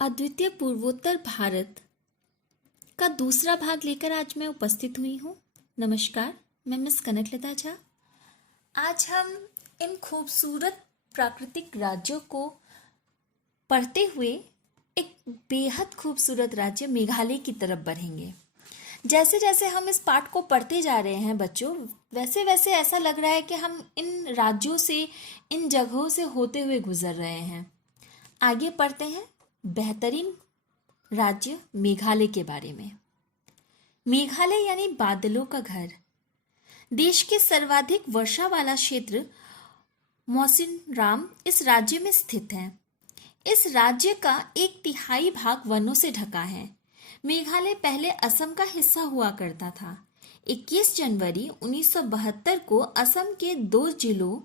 अद्वितीय पूर्वोत्तर भारत का दूसरा भाग लेकर आज मैं उपस्थित हुई हूँ। नमस्कार, मैं मिस कनकलता झा। आज हम इन खूबसूरत प्राकृतिक राज्यों को पढ़ते हुए एक बेहद खूबसूरत राज्य मेघालय की तरफ बढ़ेंगे। जैसे जैसे हम इस पाठ को पढ़ते जा रहे हैं बच्चों, वैसे वैसे ऐसा लग रहा है कि हम इन राज्यों से, इन जगहों से होते हुए गुजर रहे हैं। आगे पढ़ते हैं बेहतरीन राज्य मेघालय के बारे में। मेघालय यानी बादलों का घर। देश के सर्वाधिक वर्षा वाला क्षेत्र मौसिनराम इस राज्य में स्थित है। इस राज्य का 1/3 भाग वनों से ढका है। मेघालय पहले असम का हिस्सा हुआ करता था। 21 जनवरी 1972 को असम के 2 जिलों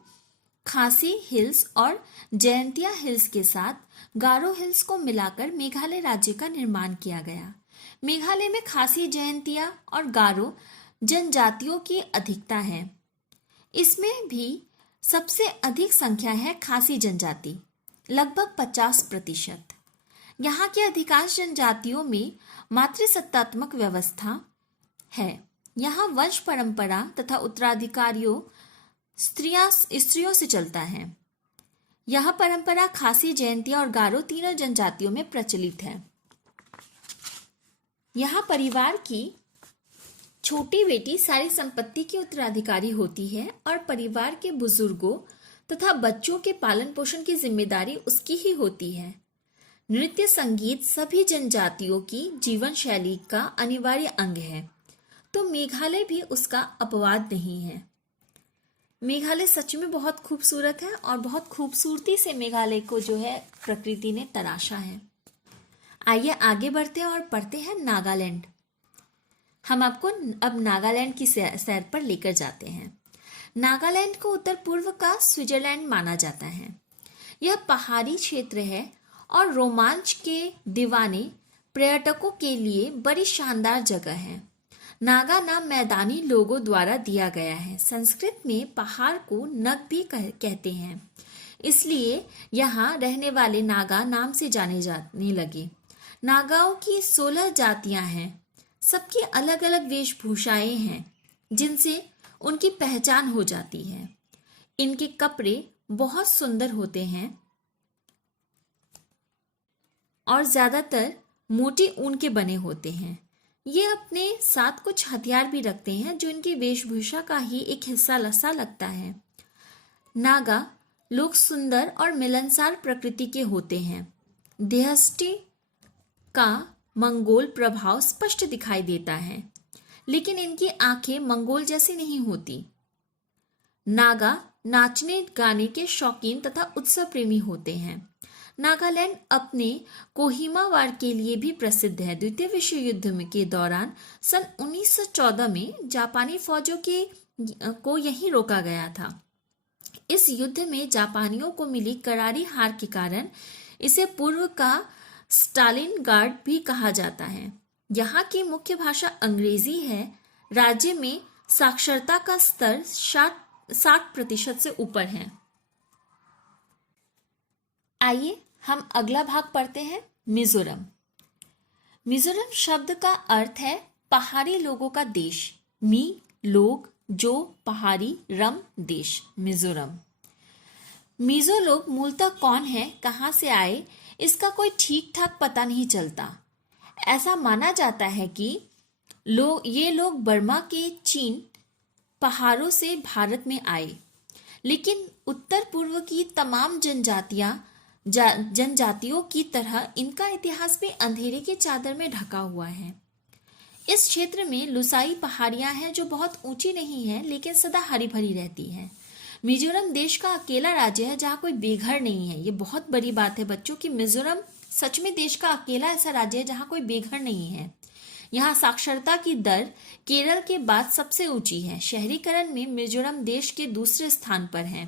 खासी हिल्स और जयंतिया हिल्स के साथ गारो हिल्स को मिलाकर मेघालय राज्य का निर्माण किया गया। मेघालय में खासी, जयंतिया और गारो जनजातियों की अधिकता है। इसमें भी सबसे अधिक संख्या है खासी जनजाति, लगभग 50%। यहाँ के अधिकांश जनजातियों में मातृसत्तात्मक व्यवस्था है। यहाँ वंश परंपरा तथा उत्तराधिकारियों स्त्रियों से चलता है। यह परंपरा खासी, जयंतिया और गारो तीनों जनजातियों में प्रचलित है। यहाँ परिवार की छोटी बेटी सारी संपत्ति की उत्तराधिकारी होती है और परिवार के बुजुर्गों तथा बच्चों के पालन पोषण की जिम्मेदारी उसकी ही होती है। नृत्य संगीत सभी जनजातियों की जीवन शैली का अनिवार्य अंग है, तो मेघालय भी उसका अपवाद नहीं है। मेघालय सच में बहुत खूबसूरत है और बहुत खूबसूरती से मेघालय को जो है प्रकृति ने तराशा है। आइए आगे बढ़ते हैं और पढ़ते हैं नागालैंड। हम आपको अब नागालैंड की सैर पर लेकर जाते हैं। नागालैंड को उत्तर पूर्व का स्विट्जरलैंड माना जाता है। यह पहाड़ी क्षेत्र है और रोमांच के दीवाने पर्यटकों के लिए बड़ी शानदार जगह है। नागा नाम मैदानी लोगों द्वारा दिया गया है। संस्कृत में पहाड़ को नग भी कहते हैं, इसलिए यहाँ रहने वाले नागा नाम से जाने जाने लगे। नागाओं की 16 जातियां हैं। सबकी अलग अलग वेशभूषाएं हैं जिनसे उनकी पहचान हो जाती है। इनके कपड़े बहुत सुंदर होते हैं और ज्यादातर मोटी ऊन के बने होते हैं। ये अपने साथ कुछ हथियार भी रखते हैं जो इनकी वेशभूषा का ही एक हिस्सा सा लगता है। नागा लोग सुंदर और मिलनसार प्रकृति के होते हैं। देहष्टि का मंगोल प्रभाव स्पष्ट दिखाई देता है, लेकिन इनकी आंखें मंगोल जैसी नहीं होती। नागा नाचने गाने के शौकीन तथा उत्सव प्रेमी होते हैं। नागालैंड अपने कोहिमा वार के लिए भी प्रसिद्ध है। द्वितीय विश्व युद्ध के दौरान सन 1914 में जापानी फौजों को यहीं रोका गया था। इस युद्ध में जापानियों को मिली करारी हार के कारण इसे पूर्व का स्टालिनग्राड भी कहा जाता है। यहाँ की मुख्य भाषा अंग्रेजी है। राज्य में साक्षरता का स्तर 60% से ऊपर है। आइए हम अगला भाग पढ़ते हैं, मिजोरम। मिजोरम शब्द का अर्थ है पहाड़ी लोगों का देश। मी लोग, जो पहाड़ी, रम देश, मिजोरम। मिजो लोग मूलतः कौन है, कहाँ से आए, इसका कोई ठीक ठाक पता नहीं चलता। ऐसा माना जाता है कि ये लोग बर्मा के चीन पहाड़ों से भारत में आए, लेकिन उत्तर पूर्व की तमाम जनजातियों की तरह इनका इतिहास भी अंधेरे के चादर में ढका हुआ है। इस क्षेत्र में लुसाई पहाड़ियां हैं जो बहुत ऊंची नहीं है, लेकिन सदा हरी भरी रहती हैं। मिजोरम देश का अकेला राज्य है जहाँ कोई बेघर नहीं है। ये बहुत बड़ी बात है बच्चों कि मिजोरम सच में देश का अकेला ऐसा राज्य है जहाँ कोई बेघर नहीं है। यहाँ साक्षरता की दर केरल के बाद सबसे ऊंची है। शहरीकरण में मिजोरम देश के दूसरे स्थान पर है।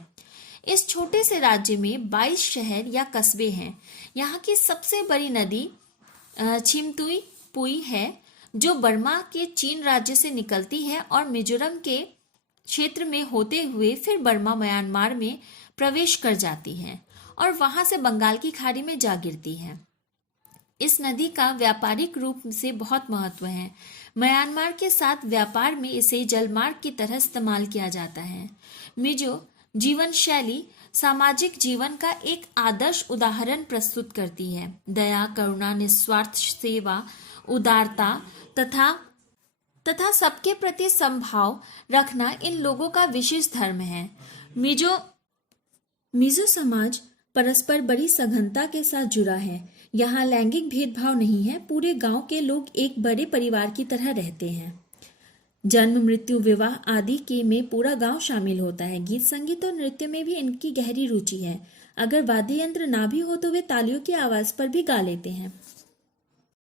इस छोटे से राज्य में 22 शहर या कस्बे हैं। यहाँ की सबसे बड़ी नदी छिमतुई पुई है, जो बर्मा के चीन राज्य से निकलती है और मिजोरम के क्षेत्र में होते हुए फिर बर्मा म्यांमार में प्रवेश कर जाती है और वहां से बंगाल की खाड़ी में जा गिरती है। इस नदी का व्यापारिक रूप से बहुत महत्व है। म्यांमार के साथ व्यापार में इसे जलमार्ग की तरह इस्तेमाल किया जाता है। मिजो जीवन शैली सामाजिक जीवन का एक आदर्श उदाहरण प्रस्तुत करती है। दया, करुणा, निस्वार्थ सेवा, उदारता तथा सबके प्रति समभाव रखना इन लोगों का विशेष धर्म है। मिजो समाज परस्पर बड़ी सघनता के साथ जुड़ा है। यहाँ लैंगिक भेदभाव नहीं है। पूरे गांव के लोग एक बड़े परिवार की तरह रहते हैं। जन्म, मृत्यु, विवाह आदि के में पूरा गांव शामिल होता है। गीत, संगीत और नृत्य में भी इनकी गहरी रुचि है। अगर वाद्य यंत्र ना भी हो तो वे तालियों की आवाज पर भी गा लेते हैं।